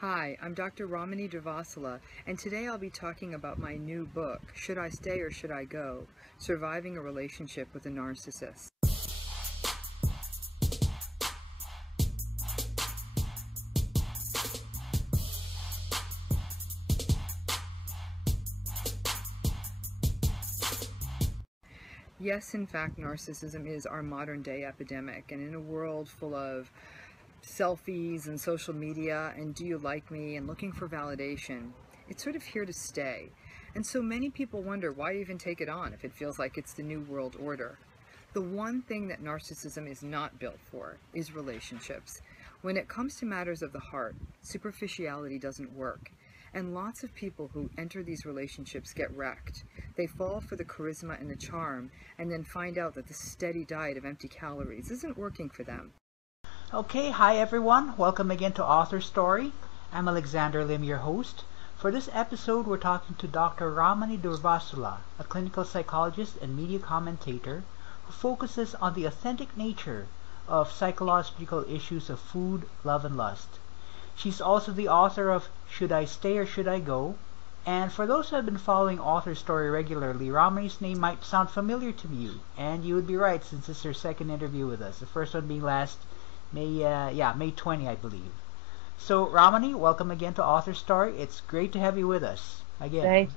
Hi, I'm Dr. Ramani Durvasula, and today I'll be talking about my new book, Should I Stay or Should I Go? Surviving a Relationship with a Narcissist. Yes, in fact, narcissism is our modern day epidemic, and in a world full of selfies and social media and do you like me and looking for validation, it's sort of here to stay. And so many people wonder, why even take it on if it feels like it's the new world order? The one thing that narcissism is not built for is relationships. When it comes to matters of the heart, superficiality doesn't work. And lots of people who enter these relationships get wrecked. They fall for the charisma and the charm and then find out that the steady diet of empty calories isn't working for them. Okay, hi everyone. Welcome again to AuthorStory. I'm Alexander Lim, your host. For this episode, we're talking to Dr. Ramani Durvasula, a clinical psychologist and media commentator who focuses on the authentic nature of psychological issues of food, love, and lust. She's also the author of Should I Stay or Should I Go? And for those who have been following AuthorStory regularly, Ramani's name might sound familiar to you. And you would be right, since it's her second interview with us. The first one being last May 20, I believe. So, Ramani, welcome again to AuthorStory. It's great to have you with us again. Thanks.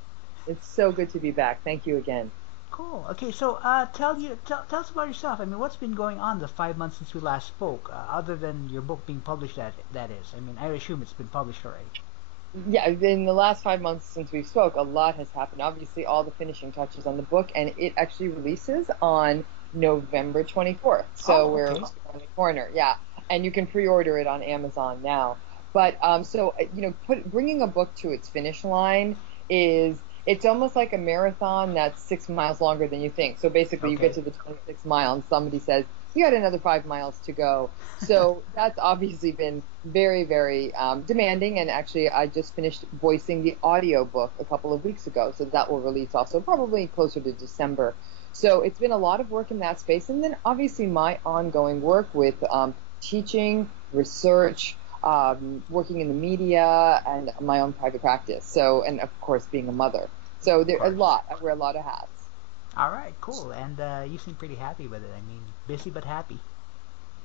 It's so good to be back. Thank you again. Cool. Okay, so tell us about yourself. I mean, what's been going on the 5 months since we last spoke, other than your book being published? That is. I mean, I assume it's been published already. Yeah, in the last 5 months since we spoke, a lot has happened. Obviously, all the finishing touches on the book, and it actually releases on November 24th. So we're on the corner. Yeah, and you can pre-order it on Amazon now. But bringing a book to its finish line it's almost like a marathon that's 6 miles longer than you think. So basically, you get to the 26th mile, and somebody says, you got another 5 miles to go. So that's obviously been very, very demanding. And actually, I just finished voicing the audio book a couple of weeks ago. So that will release also probably closer to December. So it's been a lot of work in that space. And then obviously my ongoing work with teaching, research, working in the media, and my own private practice. So, and of course, being a mother. So there's a lot. I wear a lot of hats. All right, cool. And you seem pretty happy with it. I mean, busy but happy.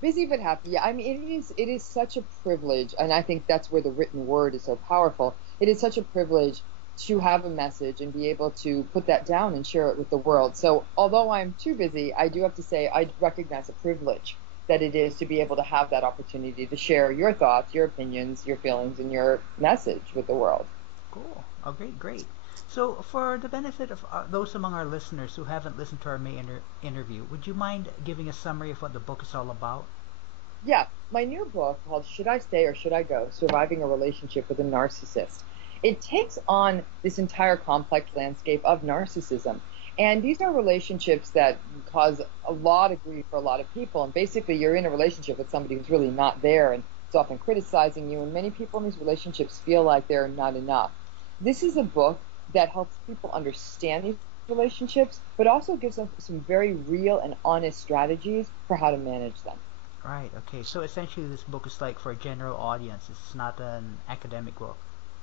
Busy but happy. Yeah, I mean, it is such a privilege, and I think that's where the written word is so powerful. It is such a privilege to have a message and be able to put that down and share it with the world. So although I'm too busy, I do have to say I recognize a privilege that it is to be able to have that opportunity to share your thoughts, your opinions, your feelings, and your message with the world. Cool. Oh, great. So for the benefit of those among our listeners who haven't listened to our May interview, would you mind giving a summary of what the book is all about? Yeah, my new book called Should I Stay or Should I Go? Surviving a Relationship with a Narcissist. It takes on this entire complex landscape of narcissism. And these are relationships that cause a lot of grief for a lot of people. And basically, you're in a relationship with somebody who's really not there and is often criticizing you. And many people in these relationships feel like they're not enough. This is a book that helps people understand these relationships, but also gives them some very real and honest strategies for how to manage them. Right, okay. So essentially, this book is like for a general audience. It's not an academic book.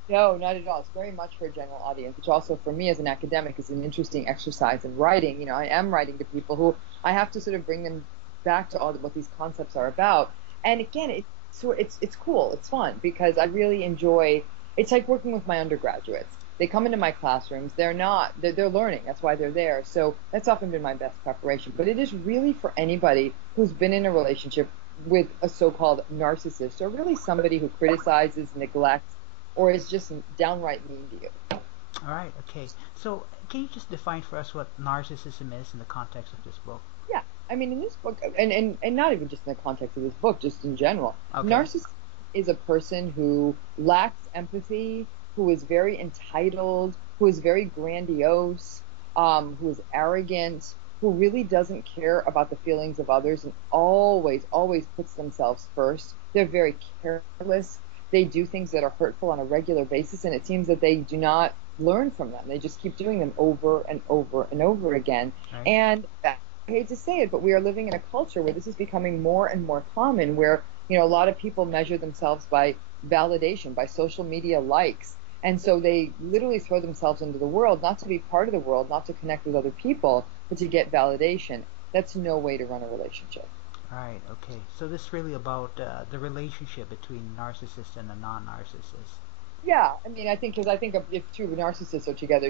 No, not at all. It's very much for a general audience, which also for me as an academic is an interesting exercise in writing. You know, I am writing to people who I have to sort of bring them back to all what these concepts are about. And again, it's cool. It's fun because I really enjoy. It's like working with my undergraduates. They come into my classrooms. They're learning. That's why they're there. So that's often been my best preparation. But it is really for anybody who's been in a relationship with a so-called narcissist, or really somebody who criticizes, neglects, or is just downright mean to you. All right, okay. So can you just define for us what narcissism is in the context of this book? Yeah, I mean, in this book, and not even just in the context of this book, just in general, narcissist is a person who lacks empathy, who is very entitled, who is very grandiose, who is arrogant, who really doesn't care about the feelings of others, and always puts themselves first. They're very careless. They do things that are hurtful on a regular basis, and it seems that they do not learn from them. They just keep doing them over and over and over again. Right. And I hate to say it, but we are living in a culture where this is becoming more and more common, where a lot of people measure themselves by validation, by social media likes. And so they literally throw themselves into the world, not to be part of the world, not to connect with other people, but to get validation. That's no way to run a relationship. Right, okay. So this is really about the relationship between narcissist and a non-narcissist. Yeah, I mean, I think, because I think if two narcissists are together,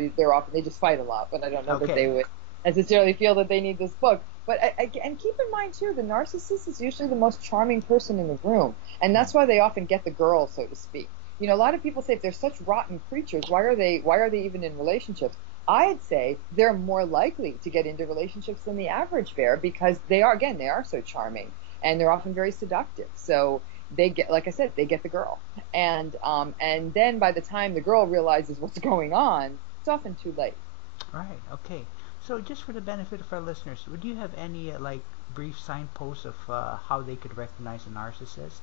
they just fight a lot, but I don't know that they would necessarily feel that they need this book. But and keep in mind too, the narcissist is usually the most charming person in the room, and that's why they often get the girl, so to speak. You know, a lot of people say if they're such rotten creatures, why are they even in relationships? I'd say they're more likely to get into relationships than the average bear, because they are so charming, and they're often very seductive. So they get, like I said, they get the girl, and then by the time the girl realizes what's going on, it's often too late. Right, okay. So just for the benefit of our listeners, would you have any like brief signposts of how they could recognize a narcissist?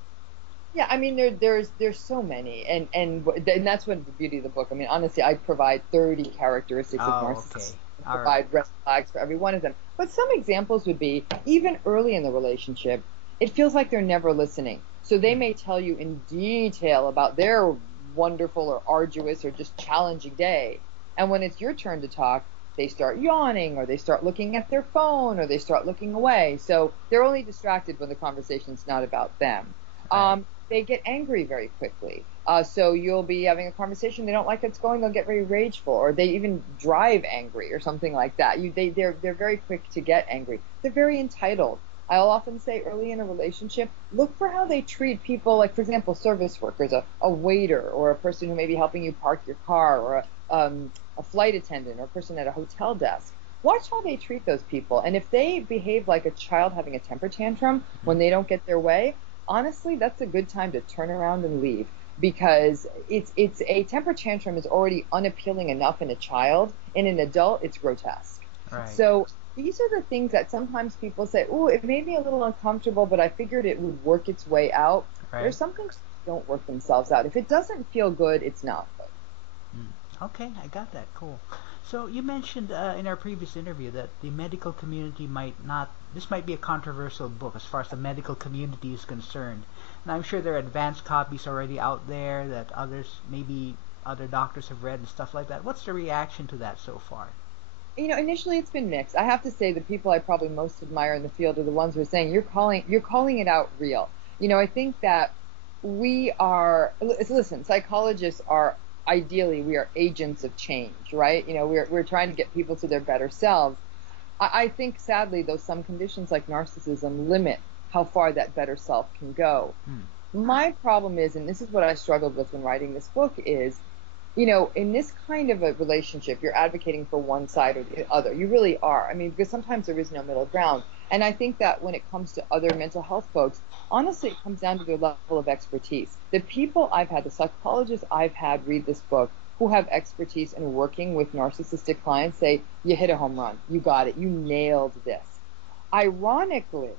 Yeah, I mean, there's so many, and that's what the beauty of the book. I mean, honestly, I provide 30 characteristics of narcissists. Okay. I provide red flags for every one of them. But some examples would be, even early in the relationship, it feels like they're never listening. So they may tell you in detail about their wonderful or arduous or just challenging day, and when it's your turn to talk, they start yawning, or they start looking at their phone, or they start looking away. So they're only distracted when the conversation's not about them. Right. They get angry very quickly. So you'll be having a conversation, they don't like what's going, they'll get very rageful, or they even drive angry or something like that. They're very quick to get angry. They're very entitled. I'll often say early in a relationship, look for how they treat people, like, for example, service workers, a waiter, or a person who may be helping you park your car, or a flight attendant, or a person at a hotel desk. Watch how they treat those people. And if they behave like a child having a temper tantrum when they don't get their way, honestly, that's a good time to turn around and leave, because it's a temper tantrum is already unappealing enough in a child. In an adult, it's grotesque. Right. So these are the things that sometimes people say, oh, it made me a little uncomfortable, but I figured it would work its way out. Right. There's some things that don't work themselves out. If it doesn't feel good, it's not good. Okay, I got that. Cool. So you mentioned in our previous interview that the medical community this might be a controversial book as far as the medical community is concerned. And I'm sure there are advanced copies already out there that maybe other doctors have read and stuff like that. What's the reaction to that so far? You know, initially it's been mixed. I have to say the people I probably most admire in the field are the ones who are saying you're calling it out real. You know, I think that listen, psychologists are, ideally, we are agents of change, right? You know, we're trying to get people to their better selves. I think, sadly, though, some conditions like narcissism limit how far that better self can go. My problem is, and this is what I struggled with when writing this book, is, you know, in this kind of a relationship, you're advocating for one side or the other. You really are. I mean, because sometimes there is no middle ground. And I think that when it comes to other mental health folks, honestly, it comes down to their level of expertise. The people I've had, the psychologists I've had read this book, who have expertise in working with narcissistic clients, say, you hit a home run. You got it. You nailed this. Ironically,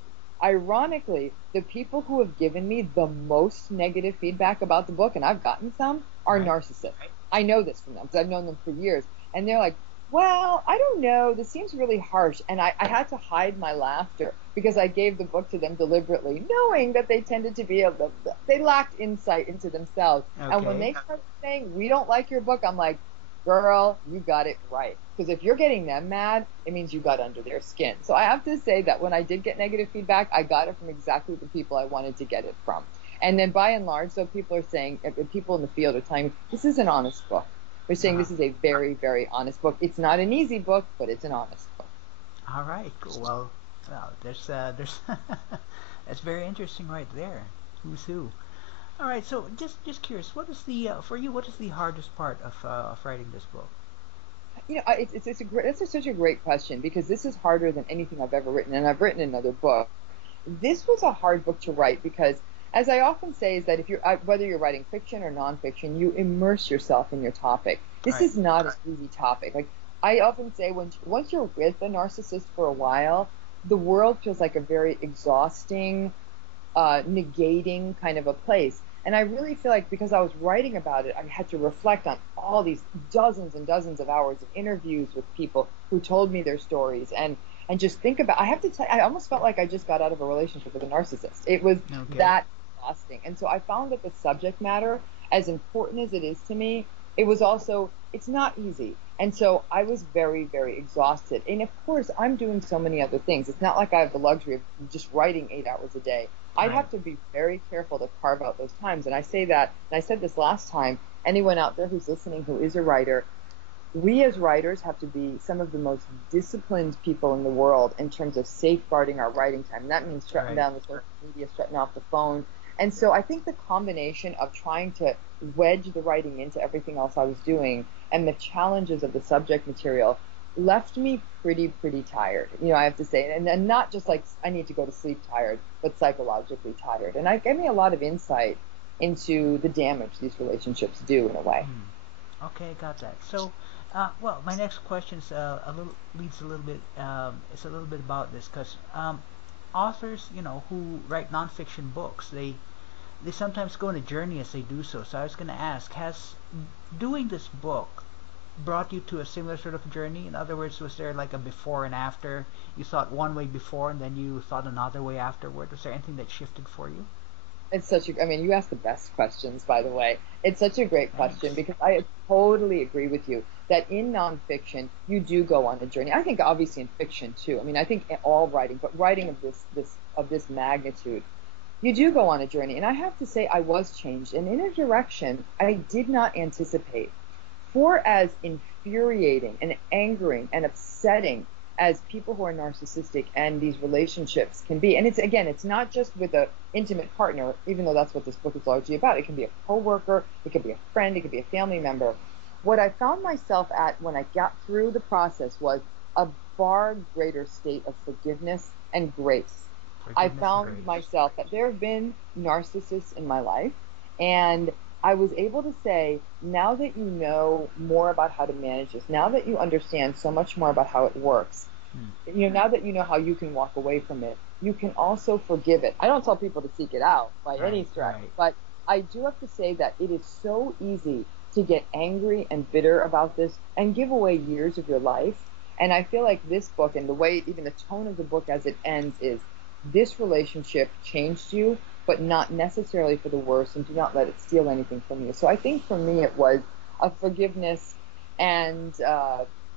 the people who have given me the most negative feedback about the book, and I've gotten some, are narcissists. I know this from them because I've known them for years. And they're like, well, I don't know, this seems really harsh. And I had to hide my laughter because I gave the book to them deliberately, knowing that they tended to be they lacked insight into themselves. Okay. And when they started saying, we don't like your book, I'm like, girl, you got it right. Because if you're getting them mad, it means you got under their skin. So I have to say that when I did get negative feedback, I got it from exactly the people I wanted to get it from. And then by and large, so people are saying, people in the field are telling me, this is an honest book. They're saying this is a very, very honest book. It's not an easy book, but it's an honest book. All right. Well, there's that's very interesting right there. Who's who? All right. So just curious, what is for you? What is the hardest part of writing this book? You know, that's such a great question, because this is harder than anything I've ever written, and I've written another book. This was a hard book to write because, as I often say, is that if whether you're writing fiction or nonfiction, you immerse yourself in your topic. This is not an easy topic. Like I often say, once you're with a narcissist for a while, the world feels like a very exhausting, negating kind of a place. And I really feel like because I was writing about it, I had to reflect on all these dozens and dozens of hours of interviews with people who told me their stories, and just think about, I have to tell you, I almost felt like I just got out of a relationship with a narcissist. It was that exhausting. And so I found that the subject matter, as important as it is to me, it was also, it's not easy. And so I was very, very exhausted. And of course, I'm doing so many other things. It's not like I have the luxury of just writing 8 hours a day. I'd have to be very careful to carve out those times. And I say that, and I said this last time, anyone out there who's listening who is a writer, we as writers have to be some of the most disciplined people in the world in terms of safeguarding our writing time. And that means shutting down the social media, shutting off the phone. And so I think the combination of trying to wedge the writing into everything else I was doing and the challenges of the subject material left me pretty tired, I have to say. And not just like I need to go to sleep tired, but psychologically tired. And it gave me a lot of insight into the damage these relationships do in a way. Okay, got that. So, well, my next question is leads a little bit. It's a little bit about this because authors, who write nonfiction books, they sometimes go on a journey as they do so. So I was going to ask, has doing this book brought you to a similar sort of journey? In other words, was there like a before and after? You thought one way before, and then you thought another way afterward. Was there anything that shifted for you? It's you asked the best questions, by the way. It's such a great question because I totally agree with you that in nonfiction, you do go on a journey. I think obviously in fiction too. I think in all writing, but writing of this magnitude, you do go on a journey. And I have to say I was changed and in a direction I did not anticipate. For as infuriating and angering and upsetting as people who are narcissistic and these relationships can be. And it's not just with an intimate partner, even though that's what this book is largely about. It can be a coworker, it could be a friend, it could be a family member. What I found myself at when I got through the process was a far greater state of forgiveness and grace. I found myself that there have been narcissists in my life, and I was able to say, now that you know more about how to manage this, now that you understand so much more about how it works, now that you know how you can walk away from it, you can also forgive it. I don't tell people to seek it out by any stretch, but I do have to say that it is so easy to get angry and bitter about this and give away years of your life. And I feel like this book and the way, even the tone of the book as it ends is, this relationship changed you, but not necessarily for the worse, and do not let it steal anything from you. So I think for me it was a forgiveness and,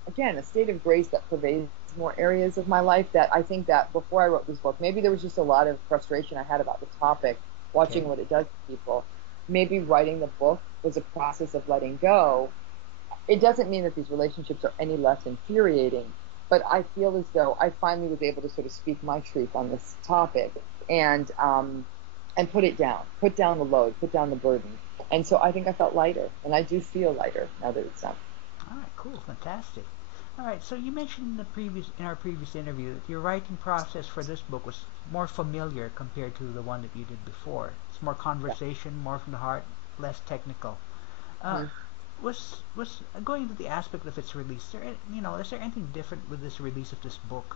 again, a state of grace that pervades more areas of my life that I think that before I wrote this book, maybe there was just a lot of frustration I had about the topic, watching what it does to people. Maybe writing the book was a process of letting go. It doesn't mean that these relationships are any less infuriating, but I feel as though I finally was able to sort of speak my truth on this topic and put down the load, put down the burden. And so I think I felt lighter, and I do feel lighter now that it's done. All right, cool, fantastic. All right, so you mentioned in our previous interview that your writing process for this book was more familiar compared to the one that you did before. It's more conversation, more from the heart, less technical. Was going into the aspect of its release, is there anything different with this release of this book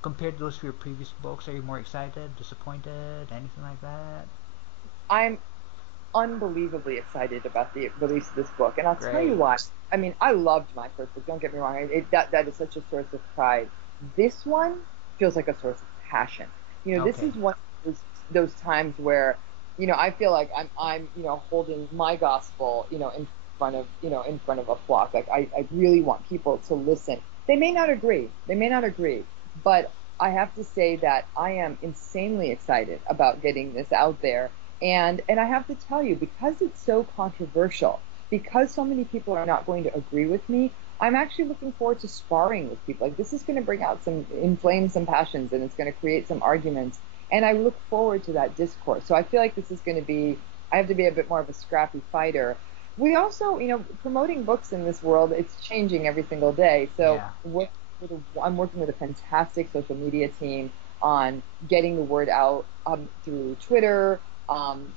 compared to those of your previous books? Are you more excited, disappointed, anything like that? I'm unbelievably excited about the release of this book, and I'll tell you why. I loved my first book. Don't get me wrong; that is such a source of pride. This one feels like a source of passion. This is one of those times where, I feel like I'm holding my gospel, in front of a flock. Like I really want people to listen. They may not agree, but I have to say that I am insanely excited about getting this out there. And I have to tell you, because it's so controversial, because so many people are not going to agree with me, I'm actually looking forward to sparring with people. Like, this is going to bring out inflame some passions, and it's going to create some arguments. And I look forward to that discourse. So I feel like this is going to be, I have to be a bit more of a scrappy fighter. We also, promoting books in this world, it's changing every single day. So I'm working with a fantastic social media team on getting the word out through Twitter,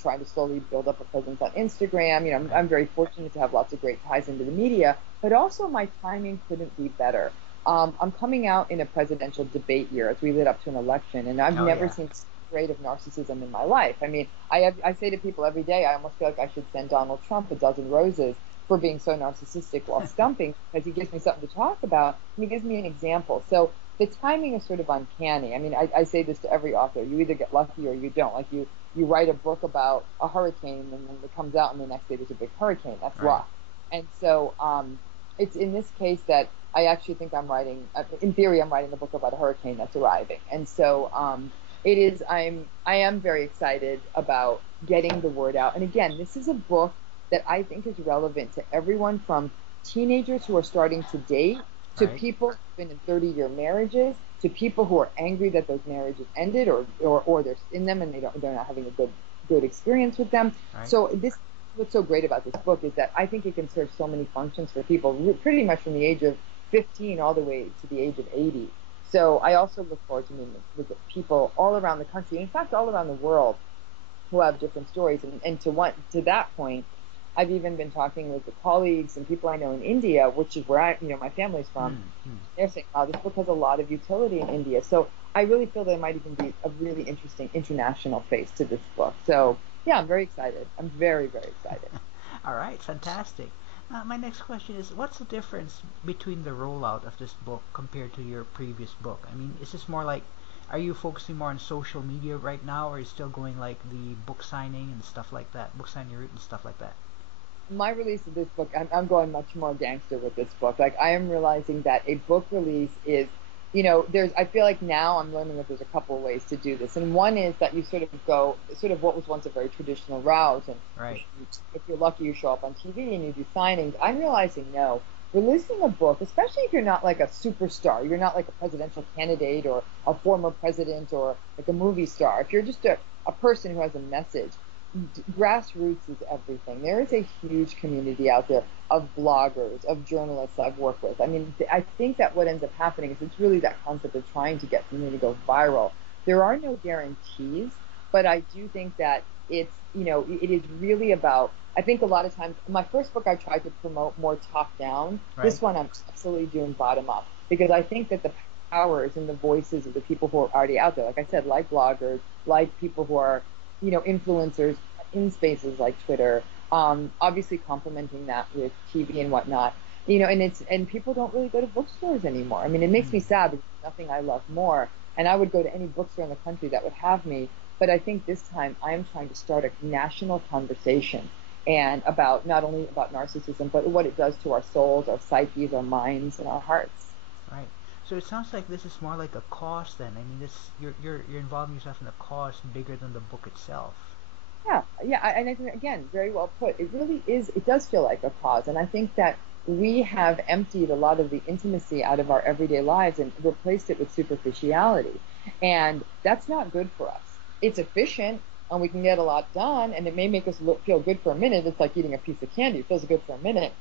trying to slowly build up a presence on Instagram. I'm very fortunate to have lots of great ties into the media, but also my timing couldn't be better. I'm coming out in a presidential debate year as we lead up to an election, and I've never seen rate of narcissism in my life. I say to people every day, I almost feel like I should send Donald Trump a dozen roses for being so narcissistic while stumping, because he gives me something to talk about, and he gives me an example. So the timing is sort of uncanny. I say this to every author: you either get lucky or you don't. Like, you you write a book about a hurricane, and then it comes out, and the next day there's a big hurricane. That's Right. luck. And so it's in this case that I actually think I'm writing, in theory, I'm writing a book about a hurricane that's arriving. And so it is, I am very excited about getting the word out. And again, this is a book that I think is relevant to everyone from teenagers who are starting to date to Right. people who've been in 30-year marriages, to people who are angry that those marriages ended, or they're in them and they're not having a good experience with them. Right. So this, what's so great about this book is that I think it can serve so many functions for people, pretty much from the age of 15 all the way to the age of 80. So I also look forward to meeting with people all around the country, in fact, all around the world, who have different stories. And to that point, I've even been talking with the colleagues and people I know in India, which is where my family's from. Mm-hmm. They're saying, wow, this book has a lot of utility in India. So I really feel there might even be a really interesting international face to this book. So yeah, I'm very excited. I'm very, very excited. All right, fantastic. My next question is, what's the difference between the rollout of this book compared to your previous book? I mean, is this more like, are you focusing more on social media right now, or are you still going like the book signing and stuff like that, book signing route and stuff like that? My release of this book, I'm going much more gangster with this book. Like, I am realizing that a book release is, I feel like now I'm learning that there's a couple of ways to do this. And one is that you sort of go, sort of what was once a very traditional route. And Right. if you're lucky, you show up on TV and you do signings. I'm realizing, no, releasing a book, especially if you're not like a superstar, you're not like a presidential candidate or a former president or like a movie star. If you're just a person who has a message, grassroots is everything. There is a huge community out there of bloggers, of journalists I've worked with. I mean, I think that what ends up happening is it's really that concept of trying to get something to go viral. There are no guarantees, but I do think that it is really about, I think a lot of times, my first book I tried to promote more top down. Right. This one I'm absolutely doing bottom up, because I think that the power is in the voices of the people who are already out there. Like I said, like bloggers, like people who are influencers in spaces like Twitter, obviously complementing that with TV and whatnot, and people don't really go to bookstores anymore. I mean, it makes me sad, because there's nothing I love more, and I would go to any bookstore in the country that would have me, but I think this time I am trying to start a national conversation, and about, not only about narcissism, but what it does to our souls, our psyches, our minds, and our hearts. Right. So it sounds like this is more like a cause then. I mean, this you're involving yourself in a cause bigger than the book itself. Yeah, and I think, again, very well put. It really is, it does feel like a cause. And I think that we have emptied a lot of the intimacy out of our everyday lives and replaced it with superficiality. And that's not good for us. It's efficient, and we can get a lot done, and it may make us feel good for a minute. It's like eating a piece of candy. It feels good for a minute,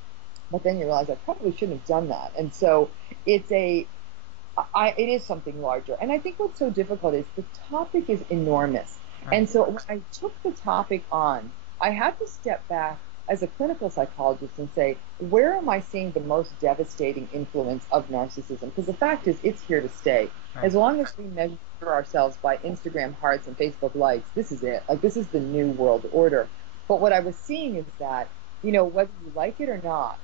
but then you realize I probably shouldn't have done that. And so it is something larger. And I think what's so difficult is the topic is enormous. Right. And so when I took the topic on, I had to step back as a clinical psychologist and say, where am I seeing the most devastating influence of narcissism? Because the fact is, it's here to stay. Right. As long as we measure ourselves by Instagram hearts and Facebook likes, this is it. Like, this is the new world order. But what I was seeing is that, whether you like it or not,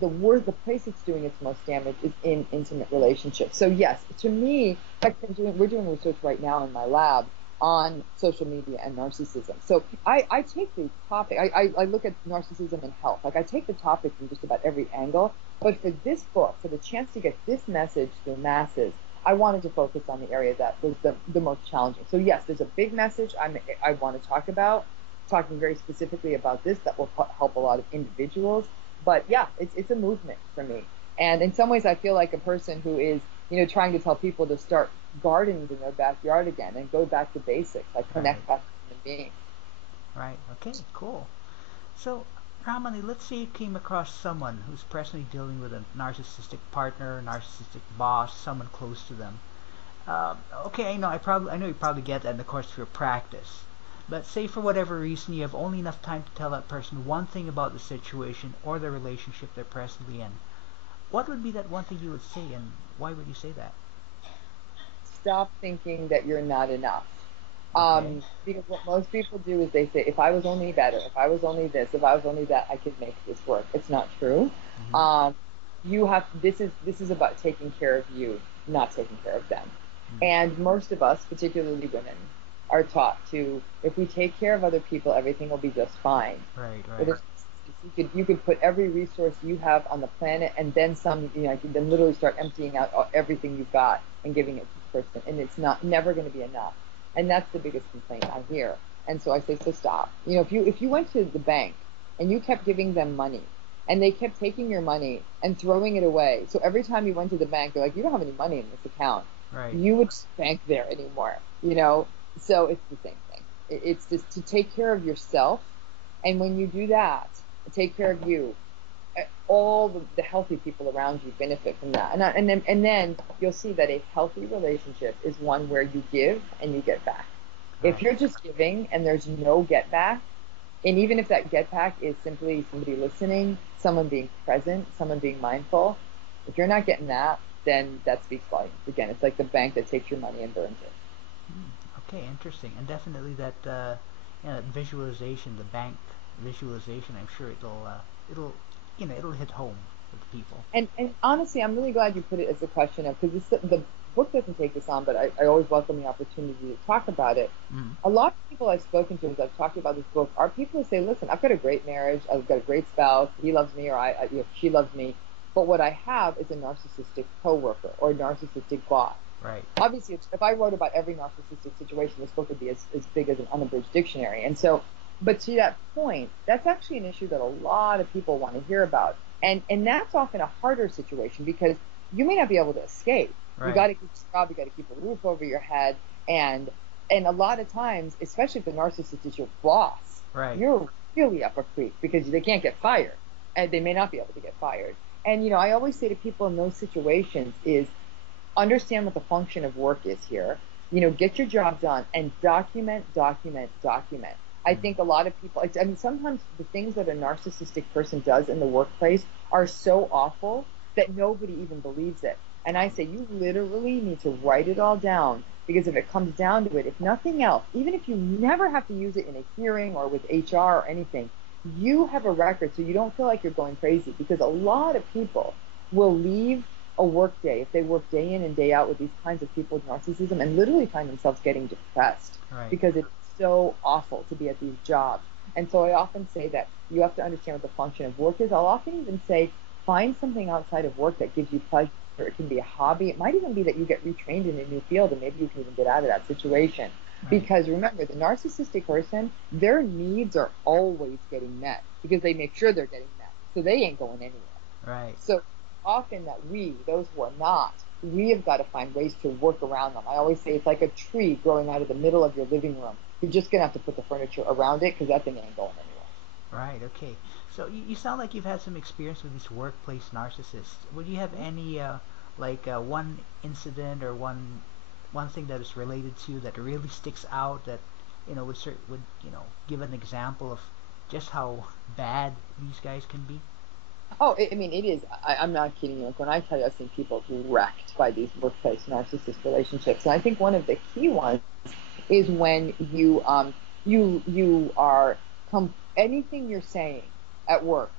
the place it's doing its most damage is in intimate relationships. So yes, to me, in fact, we're doing research right now in my lab on social media and narcissism. So I take the topic, I look at narcissism and health. Like, I take the topic from just about every angle. But for this book, for the chance to get this message to the masses, I wanted to focus on the area that was the most challenging. So yes, there's a big message I want to talk about, talking very specifically about this that will help a lot of individuals. But yeah, it's a movement for me. And in some ways, I feel like a person who is, trying to tell people to start gardens in their backyard again and go back to basics, like connect back to human beings. Right. Okay. Cool. So, Ramani, let's say you came across someone who's presently dealing with a narcissistic partner, narcissistic boss, someone close to them. Okay, I know you probably get that in the course of your practice. But say for whatever reason you have only enough time to tell that person one thing about the situation or the relationship they're presently in. What would be that one thing you would say, and why would you say that? Stop thinking that you're not enough. Okay. Because what most people do is they say, if I was only better, if I was only this, if I was only that, I could make this work. It's not true. This is about taking care of you, not taking care of them. And most of us, particularly women, are taught to, if we take care of other people, everything will be just fine. Right, Or right. you could put every resource you have on the planet and then some, you know, you can then literally start emptying out everything you've got and giving it to the person, and it's never going to be enough. And that's the biggest complaint I hear. And so I say, so stop. You know, if you went to the bank and you kept giving them money and they kept taking your money and throwing it away, so every time you went to the bank, they're like, you don't have any money in this account. Right. You would bank there anymore, you know? So it's the same thing. It's just to take care of yourself. And when you do that, take care of you, all the healthy people around you benefit from that. And then you'll see that a healthy relationship is one where you give and you get back. Right. If you're just giving and there's no get back, and even if that get back is simply somebody listening, someone being present, someone being mindful, if you're not getting that, then that speaks volumes. Again, it's like the bank that takes your money and burns it. Okay, interesting. And definitely that that visualization, the bank visualization, I'm sure it'll hit home with people. And honestly, I'm really glad you put it as a question of, because the book doesn't take this on, but I always welcome the opportunity to talk about it. A lot of people I've spoken to as I've talked about this book are people who say, listen, I've got a great marriage, I've got a great spouse, he loves me, or she loves me, but what I have is a narcissistic coworker or a narcissistic boss. Right. Obviously, if I wrote about every narcissistic situation, this book would be as big as an unabridged dictionary. And so, but to that point, that's actually an issue that a lot of people want to hear about. And that's often a harder situation because you may not be able to escape. Right. You got to keep a job, you got to keep a roof over your head, and a lot of times, especially if the narcissist is your boss, right, you're really up a creek because they can't get fired, and they may not be able to get fired. And you know, I always say to people in those situations is understand what the function of work is here. You know, get your job done and document. I think a lot of people, I mean, sometimes the things that a narcissistic person does in the workplace are so awful that nobody even believes it. And I say, you literally need to write it all down, because if it comes down to it, if nothing else, even if you never have to use it in a hearing or with HR or anything, you have a record so you don't feel like you're going crazy, because a lot of people will leave a work day, if they work day in and day out with these kinds of people with narcissism, and literally find themselves getting depressed, right, because it's so awful to be at these jobs. And so I often say that you have to understand what the function of work is. I'll often even say, find something outside of work that gives you pleasure. It can be a hobby. It might even be that you get retrained in a new field and maybe you can even get out of that situation. Right. Because remember, the narcissistic person, their needs are always getting met because they make sure they're getting met. So they ain't going anywhere. Right. So often that those who are not, we have got to find ways to work around them. I always say it's like a tree growing out of the middle of your living room. You're just going to have to put the furniture around it because that thing ain't going anywhere. Right, okay. So you sound like you've had some experience with these workplace narcissists. Would you have any, one incident or one thing that is related to that really sticks out that, would give an example of just how bad these guys can be? Oh, I mean, it is. I'm not kidding you. Like, when I tell you I've seen people wrecked by these workplace narcissist relationships, and I think one of the key ones is when you are anything you're saying at work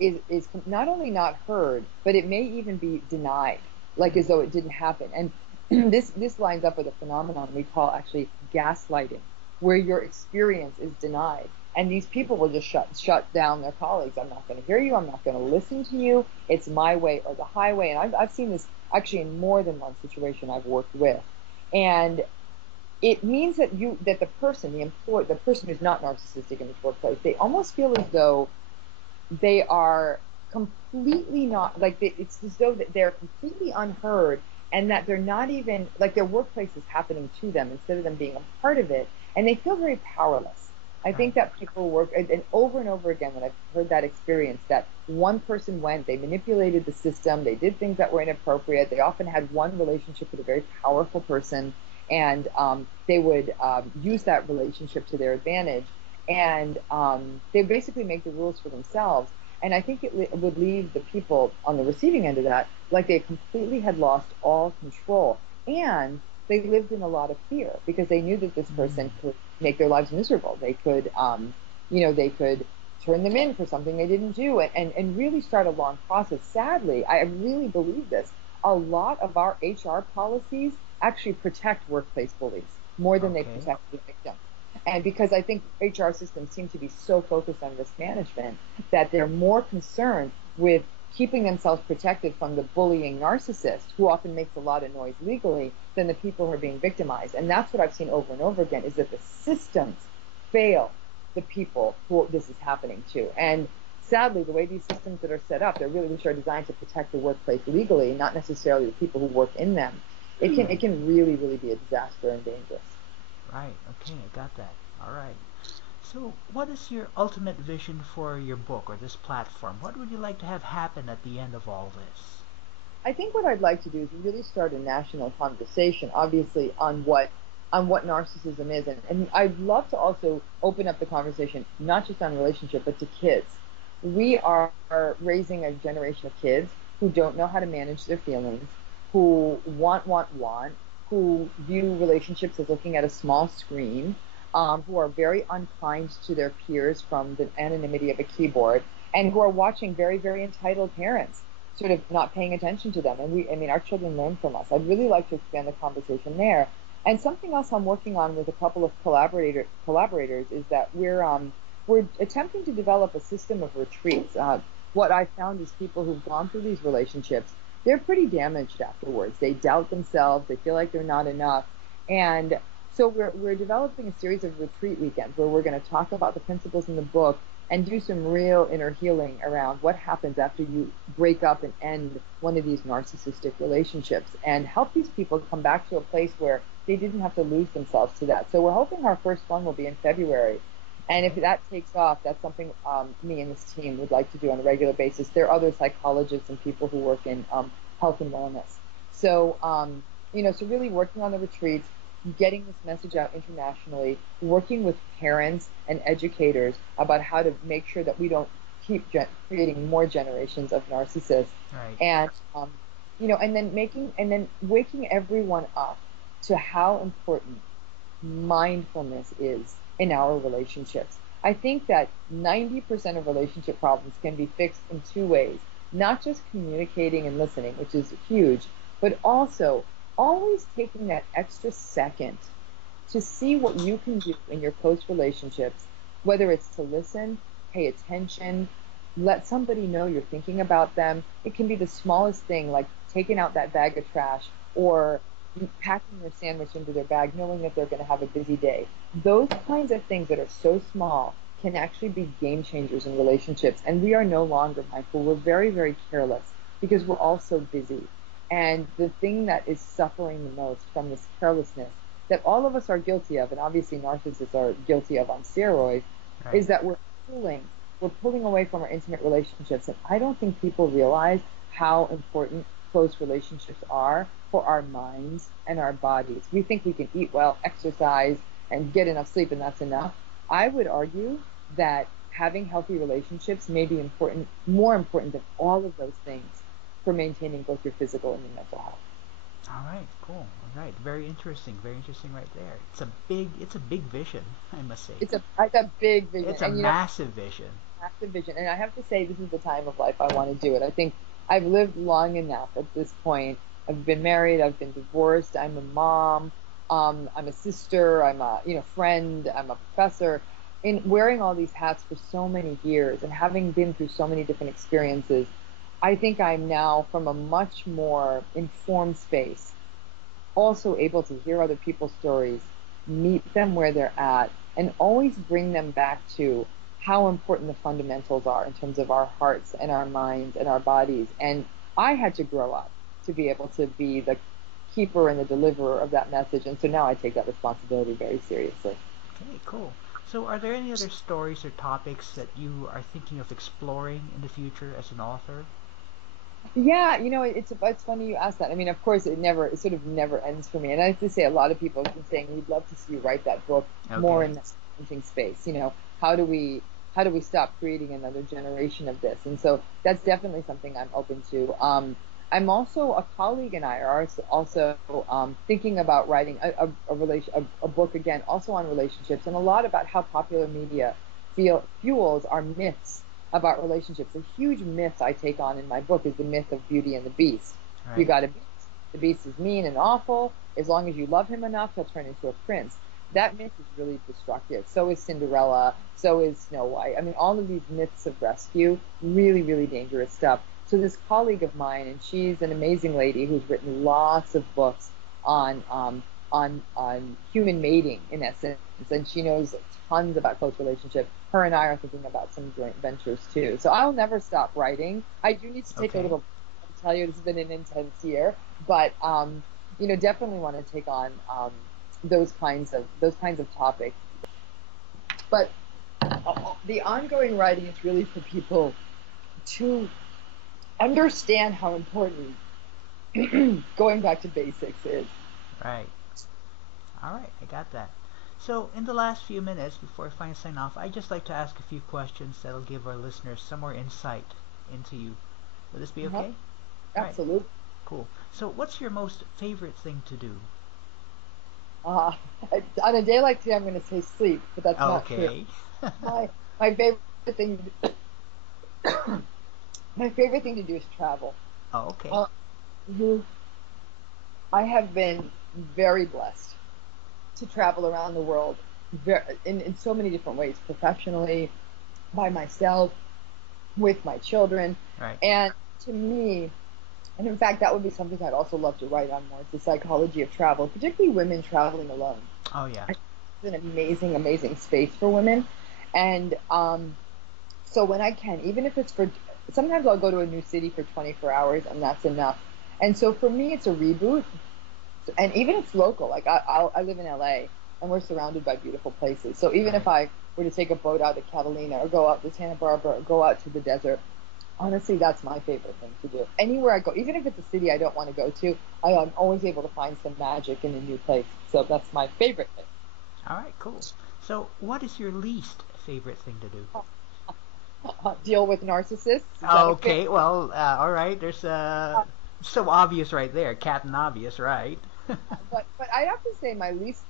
is not only not heard, but it may even be denied, like as though it didn't happen. And this lines up with a phenomenon we call actually gaslighting, where your experience is denied. And these people will just shut down their colleagues. I'm not going to hear you. I'm not going to listen to you. It's my way or the highway. And I've seen this actually in more than one situation I've worked with. And it means that the person, the person who's not narcissistic in this workplace, they almost feel as though they are completely not, like it's as though that they're completely unheard, and that they're not even, like their workplace is happening to them instead of them being a part of it. And they feel very powerless. I think that people work, and over again, when I've heard that experience, that one person went, they manipulated the system, they did things that were inappropriate, they often had one relationship with a very powerful person, and they would use that relationship to their advantage, and they basically make the rules for themselves. And I think it would leave the people on the receiving end of that like they completely had lost all control. And they lived in a lot of fear because they knew that this person could make their lives miserable. They could, they could turn them in for something they didn't do, and really start a long process. Sadly, I really believe this. A lot of our HR policies actually protect workplace bullies. more than they Okay. protect the victim. And because I think HR systems seem to be so focused on risk management that they're more concerned with keeping themselves protected from the bullying narcissist, who often makes a lot of noise legally, than the people who are being victimized. And that's what I've seen over and over again, is that the systems fail the people who this is happening to. And sadly, the way these systems that are set up, they're really, which are designed to protect the workplace legally, not necessarily the people who work in them. It can really, really be a disaster and dangerous. Right. Okay, I got that. All right. So, what is your ultimate vision for your book or this platform? What would you like to have happen at the end of all this? I think what I'd like to do is really start a national conversation, obviously, on what narcissism is, and I'd love to also open up the conversation not just on relationship but to kids. We are raising a generation of kids who don't know how to manage their feelings, who want, who view relationships as looking at a small screen, who are very unkind to their peers from the anonymity of a keyboard, and who are watching very, very entitled parents sort of not paying attention to them. And I mean, our children learn from us. I'd really like to expand the conversation there. And something else I'm working on with a couple of collaborators is that we're attempting to develop a system of retreats. What I found is people who've gone through these relationships, they're pretty damaged afterwards. They doubt themselves. They feel like they're not enough. And so we're developing a series of retreat weekends where we're going to talk about the principles in the book and do some real inner healing around what happens after you break up and end one of these narcissistic relationships, and help these people come back to a place where they didn't have to lose themselves to that. So we're hoping our first one will be in February. And if that takes off, that's something me and this team would like to do on a regular basis. There are other psychologists and people who work in health and wellness. So, so really working on the retreats, getting this message out internationally, working with parents and educators about how to make sure that we don't keep creating more generations of narcissists, Right. and and then waking everyone up to how important mindfulness is in our relationships. I think that 90% of relationship problems can be fixed in two ways, not just communicating and listening, which is huge, but also always taking that extra second to see what you can do in your close relationships, whether it's to listen, pay attention, let somebody know you're thinking about them. It can be the smallest thing, like taking out that bag of trash or packing their sandwich into their bag, knowing that they're going to have a busy day. Those kinds of things that are so small can actually be game changers in relationships. And we are no longer mindful. We're very, very careless because we're all so busy. And the thing that is suffering the most from this carelessness that all of us are guilty of, and obviously narcissists are guilty of on steroids, Right. is that we're pulling away from our intimate relationships. And I don't think people realize how important close relationships are for our minds and our bodies. We think we can eat well, exercise, and get enough sleep, and that's enough. I would argue that having healthy relationships may be important, more important than all of those things for maintaining both your physical and your mental health. All right. Cool. All right. Very interesting. Very interesting right there. It's a big vision, I must say. It's a big vision. It's a massive vision. Massive vision. And I have to say, this is the time of life I want to do it. I think I've lived long enough at this point. I've been married, I've been divorced, I'm a mom, I'm a sister, I'm a friend, I'm a professor. In wearing all these hats for so many years and having been through so many different experiences, I think I'm now, from a much more informed space, also able to hear other people's stories, meet them where they're at, and always bring them back to how important the fundamentals are in terms of our hearts and our minds and our bodies. And I had to grow up to be able to be the keeper and the deliverer of that message. And so now I take that responsibility very seriously. Okay, cool. So are there any other stories or topics that you are thinking of exploring in the future as an author? Yeah, it's funny you ask that. I mean, of course, it sort of never ends for me. And I have to say, a lot of people have been saying, we'd love to see you write that book more in that parenting space. How do we stop creating another generation of this? And so that's definitely something I'm open to. I'm also, a colleague and I are also thinking about writing a book again, also on relationships, and a lot about how popular media fuels our myths about relationships. A huge myth I take on in my book is the myth of Beauty and the Beast. Right. You got a beast, the beast is mean and awful. As long as you love him enough, he'll turn into a prince. That myth is really destructive. So is Cinderella. So is Snow White. I mean, all of these myths of rescue, really, really dangerous stuff. So this colleague of mine, and she's an amazing lady who's written lots of books on human mating, in essence, and she knows tons about close relationships. Her and I are thinking about some joint ventures too. So I'll never stop writing. I do need to take a little. I'll tell you, this has been an intense year, but definitely want to take on those kinds of topics. But the ongoing writing is really for people to understand how important going back to basics is. Right. All right, I got that. So in the last few minutes before I finally sign off, I'd just like to ask a few questions that'll give our listeners some more insight into you. Would this be okay? Absolutely. Right. Cool. So what's your most favorite thing to do? On a day like today, I'm going to say sleep, but that's not true. My favorite thing. My favorite thing to do is travel. Oh, okay. I have been very blessed to travel around the world in so many different ways, professionally, by myself, with my children. Right. And to me, and in fact, that would be something I'd also love to write on more. It's the psychology of travel, particularly women traveling alone. Oh, yeah. It's an amazing, amazing space for women. And so when I can, even if it's sometimes I'll go to a new city for 24 hours and that's enough. And so for me, it's a reboot. And even it's local. Like I live in LA and we're surrounded by beautiful places. So even if I were to take a boat out to Catalina or go out to Santa Barbara or go out to the desert, honestly, that's my favorite thing to do. Anywhere I go, even if it's a city I don't want to go to, I'm always able to find some magic in a new place. So that's my favorite thing. All right, cool. So what is your least favorite thing to do? Deal with narcissists. Okay, well, all right. There's so obvious right there, cat and obvious, right? but I have to say my least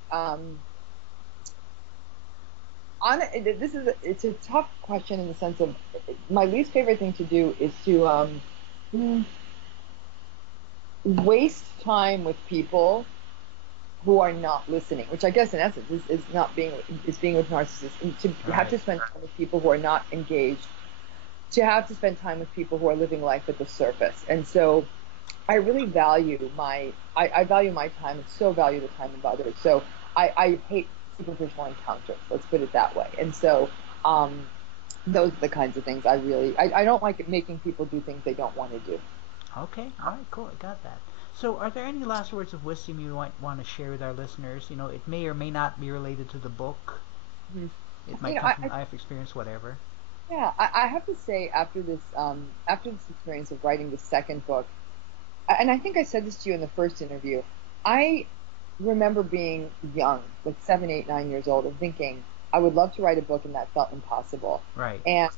it's a tough question in the sense of my least favorite thing to do is to waste time with people who are not listening, which I guess in essence is being with narcissists, and to have to spend time with people who are not engaged, to have to spend time with people who are living life at the surface. And so I really value I value my time and so value the time of others. So I hate superficial encounters, let's put it that way. And so those are the kinds of things I don't like making people do things they don't want to do. Okay, all right, cool, I got that. So are there any last words of wisdom you might want to share with our listeners? You know, it may or may not be related to the book. It might come from life experience, whatever. Yeah, I have to say after this experience of writing the second book, and I think I said this to you in the first interview, I remember being young, like 7, 8, 9 years old, and thinking I would love to write a book, and that felt impossible. Right. And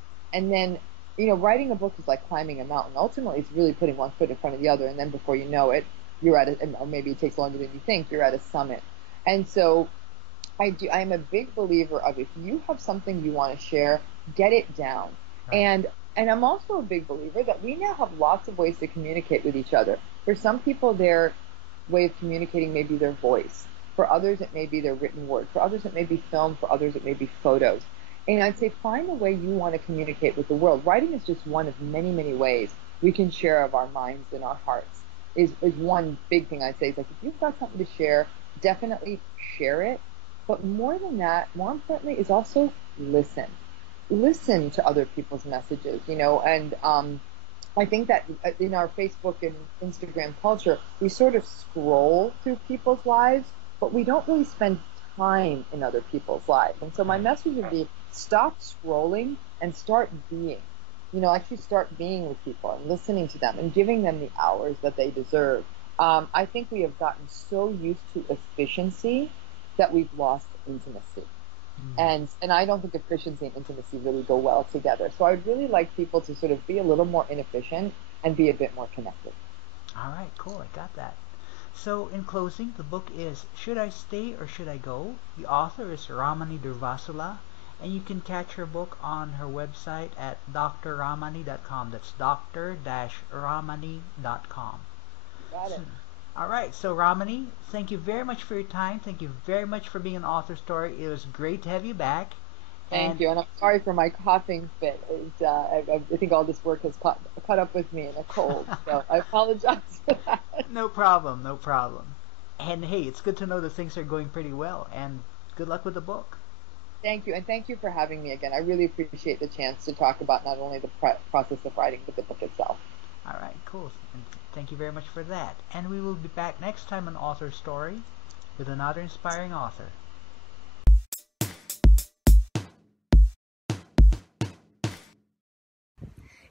then, writing a book is like climbing a mountain. Ultimately, it's really putting one foot in front of the other, and then before you know it, you're at or maybe it takes longer than you think, you're at a summit. And so I'm a big believer of if you have something you want to share, get it down. Right. And I'm also a big believer that we now have lots of ways to communicate with each other. For some people, their way of communicating may be their voice. For others, it may be their written word. For others, it may be film. For others, it may be photos. And I'd say find the way you want to communicate with the world. Writing is just one of many, many ways we can share of our minds and our hearts. Is one big thing I'd say. Is like, if you've got something to share, definitely share it. But more than that, more importantly, is also listen. Listen to other people's messages, and I think that in our Facebook and Instagram culture, we sort of scroll through people's lives, but we don't really spend time in other people's lives. And so my message would be stop scrolling and start being. Actually start being with people and listening to them and giving them the hours that they deserve. I think we have gotten so used to efficiency that we've lost intimacy. And I don't think efficiency and intimacy really go well together. So I'd really like people to sort of be a little more inefficient and be a bit more connected. All right, cool. I got that. So in closing, the book is Should I Stay or Should I Go? The author is Ramani Durvasula, and you can catch her book on her website at drramani.com. That's dr-ramani.com. Got it. All right, so Ramani, thank you very much for your time. Thank you very much for being an Author Story. It was great to have you back. Thank you, and I'm sorry for my coughing fit. I think all this work has caught up with me in a cold, so I apologize for that. No problem, no problem. And hey, it's good to know that things are going pretty well, and good luck with the book. Thank you, and thank you for having me again. I really appreciate the chance to talk about not only the process of writing, but the book itself. All right, cool. And thank you very much for that. And we will be back next time on Author Story with another inspiring author.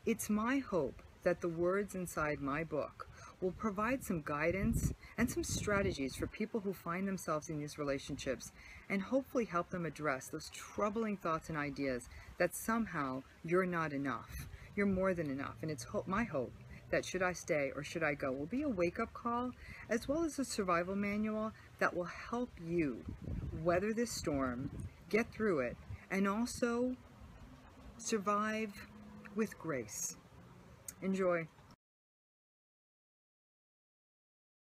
It's my hope that the words inside my book will provide some guidance and some strategies for people who find themselves in these relationships, and hopefully help them address those troubling thoughts and ideas that somehow you're not enough. You're more than enough, and it's my hope that Should I Stay or Should I Go will be a wake-up call, as well as a survival manual that will help you weather this storm, get through it, and also survive with grace. Enjoy.